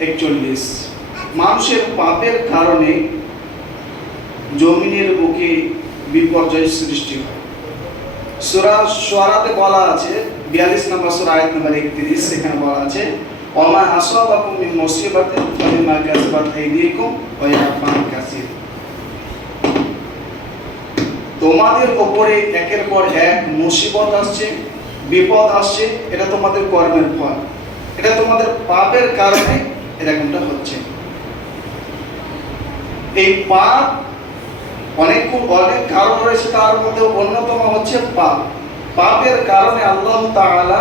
41 মানুষের পাপের কারণে জমিনের বুকে বিপর্যয় সৃষ্টি হয়। সূরা শুআরাতে বলা আছে 42 নম্বর সূরা আয়াত নম্বর 31, সেখানে বলা আছে ওমা আসাবাকুম মিন মুসিবাতিন ফাবিমা কাসাবাত আইদিকুম ওয়া ইয়াফু আন কাসীর। তোমাদের উপরে একের পর এক মুসিবত আসছে, বিপদ আসছে, এটা তোমাদের কর্মের ফল, এটা তোমাদের পাপের কারণে এরকমটা হচ্ছে। এই পাপ অনেক কারণ রয়েছে, তার মধ্যে অন্যতম হচ্ছে পাপ। পাপের কারণে আল্লাহ তাআলা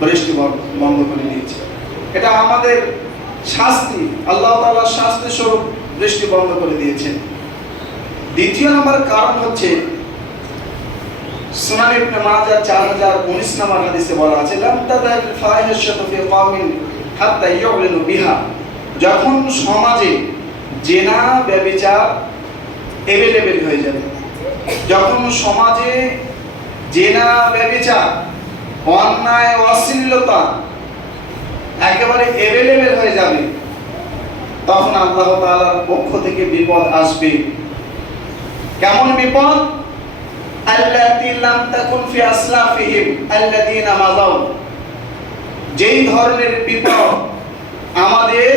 বৃষ্টি বন্ধ করে দিয়েছে। এটা আমাদের শাস্তি, আল্লাহ তাআলা শাস্তি স্বরূপ বৃষ্টি বন্ধ করে দিয়েছেন। দ্বিতীয় নম্বর কারণ হচ্ছে সুনান ইবনে মাজাহ 4019 নম্বর হাদিসে বলা আছে লাম তাদাল ফাহিশাতু ফি কওমিন হাত্তা ইউলিনু বিহা। যখন সমাজে জিনা ব্যভিচার এভেলেবেল হয়ে যাবে, যখন সমাজে জিনা ব্যভিচার অন্যায় অশ্লীলতা একেবারে এভেলেবেল হয়ে যাবে, তখন আল্লাহ তাআলার পক্ষ থেকে বিপদ আসবে। কেমন বিপদ? আল্লাতী লাম তাকুন ফি আসলাফিহিম আল্লাযীনা মাযাউ। যেই ধরনের বিপদ আমাদের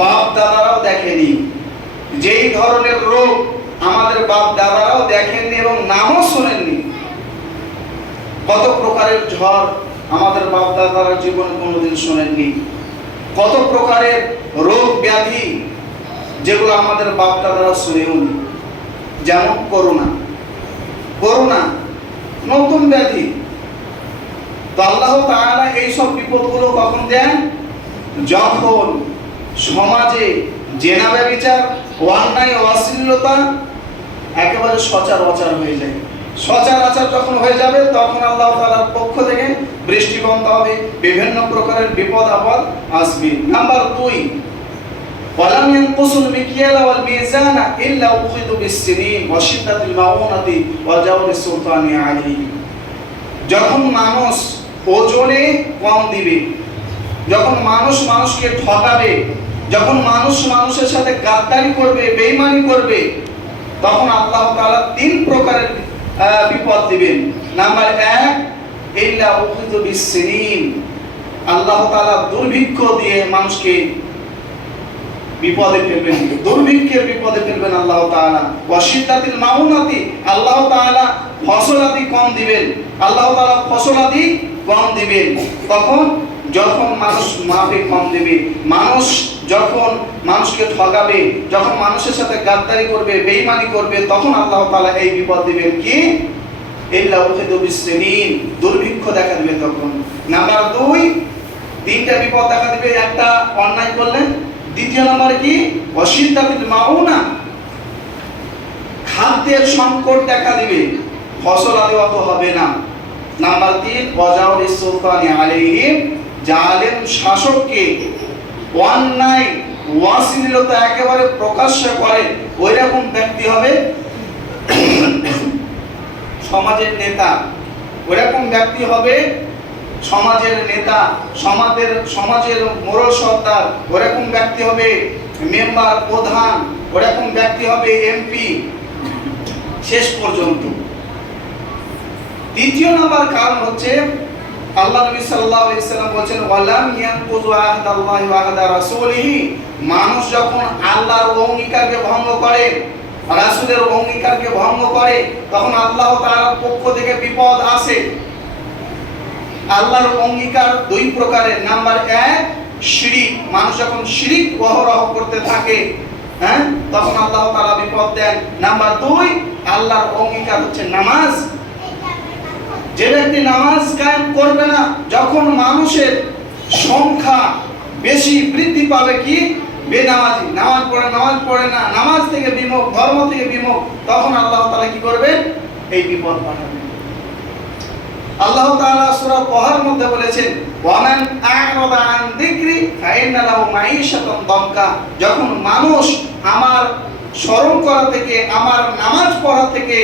বাপ দাদারাও দেখেনি, যেই ধরনের রোগ আমাদের বাপ দাদারাও দেখেননি এবং নামও শোনেননি। কত প্রকারের ঝড় আমাদের বাপ দাদারা জীবনে কোনোদিন শোনেননি। কত প্রকারের রোগ ব্যাধি যেগুলো আমাদের বাপ দাদারা শুনেওনি। যেমন করোনা নতুন ব্যাধি। তো আল্লাহ তাআলা এই সব বিপদগুলো কখন দেন? যখন সমাজে জিনা ব্যভিচার অন্যায় অশ্লীলতা একেবারে সচরাচর হয়ে যায়। সচরাচর যখন হয়ে যাবে তখন আল্লাহ তাআলার পক্ষ থেকে বৃষ্টি বন্ধ হবে, বিভিন্ন প্রকারের বিপদ আপদ আসবে। নাম্বার 2, ওয়ালাম ইয়ানকুসুল মিকিয়াল ওয়াল মিজানা ইল্লা উখিযু বিস-সিনিন ওয়া শিদ্দাতিল মাউনাতি ওয়া জাওরিস সুলতানি আলাইহি। যখন মানুষ ওজনে কম দিবে, যখন মানুষ মানুষকে ঠকাবে, যখন মানুষ মানুষের সাথে গাদ্দারি করবে, বেঈমানি করবে, তখন আল্লাহ তাআলা 3 প্রকারের বিপদ দিবেন। নাম্বার 1, ইল্লা উখিযু বিস-সিনিন। আল্লাহ তাআলা দুর্ভিক্ষ দিয়ে মানুষকে বিপদে ফেলবেন, দুর্ভিক্ষের বিপদে ফেলবেন আল্লাহ তাআলা। ওয়া শিদ্দাতিল মাউনাতি, আল্লাহ তাআলা ফসলাদি কম দিবেন, আল্লাহ তাআলা ফসলাদি কম দিবেন। তখন যখন মানুষ মাফে কম দেবে, মানুষ যখন মানুষকে ঠকাবে, যখন মানুষের সাথে গাদ্দারি করবে, বেঈমানি করবে, তখন আল্লাহ তাআলা এই বিপদ দিবেন কি? ইল্লা উখিযু বিস-সিনিন, দুর্ভিক্ষ দেখা দিবে তখন। নাম্বার 2, 3টা বিপদ দেখা দিবে। একটা অন্যায় করলেন। দ্বিতীয় নম্বর কি? ওয়াশিদ্দাতিল মাউনা, খাদ্যের সংকট দেখা দিবে, ফসল আদি অত হবে না। নাম্বার 3, ওয়াজাউরিস সুলতানি আলাইহিম, জালেম শাসককে অন্যায় অশ্লীলতা একেবারে প্রকাশ্য করে ওইরকম ব্যক্তি হবে সমাজের নেতা, ওইরকম ব্যক্তি হবে সমাজের নেতা, সমাজের মোড়ল সর্দার, ওরকম ব্যক্তি হবে মেম্বার, প্রধান, ওরকম ব্যক্তি হবে এমপি, শেষ পর্যন্ত। তৃতীয় নাম্বার কারণ হচ্ছে আল্লাহ নবী সাল্লাল্লাহু আলাইহি সাল্লাম বলেছেন ওয়ালাম ইয়ানকুযু আহদাল্লাহি ওয়া আহদা রাসূলিহি। মানুষ যখন আল্লাহর অঙ্গীকারকে ভঙ্গ করে, রাসূলের অঙ্গীকারকে ভঙ্গ করে, তখন আল্লাহ তাআলার পক্ষ থেকে বিপদ আসে। আল্লাহর অঙ্গীকার 2 প্রকারের। নাম্বার 1, শিরিক। মানুষ যখন শিরিক অহরহ করতে থাকে, তখন আল্লাহ তাআলা বিপদ দেন। নাম্বার 2, আল্লাহর অঙ্গীকার হচ্ছে নামাজ। যে ব্যক্তি নামাজ কায়েম করবে না, যখন মানুষের সংখ্যা বেশি বৃদ্ধি পাবে কি? বেনামাজি, নামাজ পড়ে না, নামাজ থেকে বিমুখ, ধর্ম থেকে বিমুখ, তখন আল্লাহ তাআলা কি করবেন? এই বিপদ পাঠাবেন। আল্লাহ তাআলা সূরা তাহার মধ্যে বলেছেন ওয়ামান আ'রাদা আন যিকরি ফাইন্না লাহু মাঈশাতান দানকা। যখন মানুষ আমার স্মরণ করা থেকে, আমার নামাজ পড়া থেকে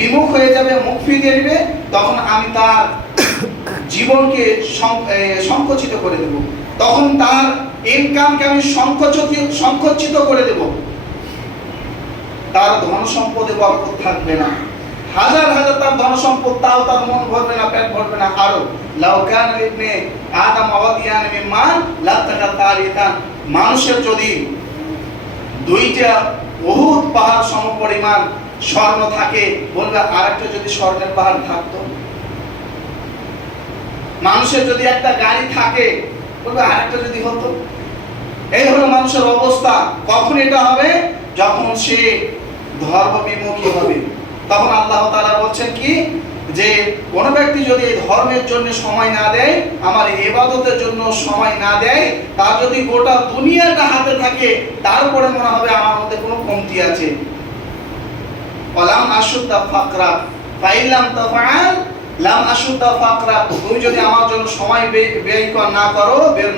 বিমুখ হয়ে যাবে, মুখ ফিরিয়ে নেবে, তখন আমি তার জীবনকে সংকুচিত করে দেব, তখন তার ইনকামকে আমি সংকুচিত করে দেব, তার ধন সম্পদে বরকত থাকবে না। হাজার হাজার তার ধন সম্পদ, তাও তার মন ভরবে না, পেট ভরবে না। আরো লাউ কানা ইবনে আদম আওয়াদিয়ান মিম্মা লাতাকা তারিতান, মানুষের যদি দুইটা উহুদ পাহাড় সমপরিমাণ স্বর্ণ থাকে, বলবে আরেকটা যদি স্বর্ণের পাহাড় থাকতো। মানুষের যদি একটা গাড়ি থাকে, বলবে আরেকটা যদি হতো। এই হলো মানুষের অবস্থা। কখন এটা হবে? যখন সে ধর্ম বিমুখী হবে। তখন আল্লাহ তাআলা বলছেন কি, যে কোন ব্যক্তি যদি এই ধর্মের জন্য সময় না দেয়, আমার ইবাদতের জন্য সময় না দেয়, তার যদি গোটা দুনিয়াটা হাতে থাকে, তারপরে মনে হবে আমার মধ্যে কোনো কমতি আছে। ওয়ালাম আশুদ্দা ফাকরা ফাইলাম তাফআল লাম আশুদ্দা ফাকরা, তুমি যদি আমার জন্য সময় ব্যয় বের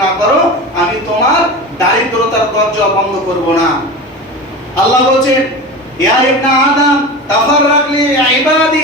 না করো, আমি তোমার দারিদ্রতার দরজা বন্ধ করব না। আল্লাহ বলছেন, ইয়া ইবনা আদম তাফাররাক লি ইবাদি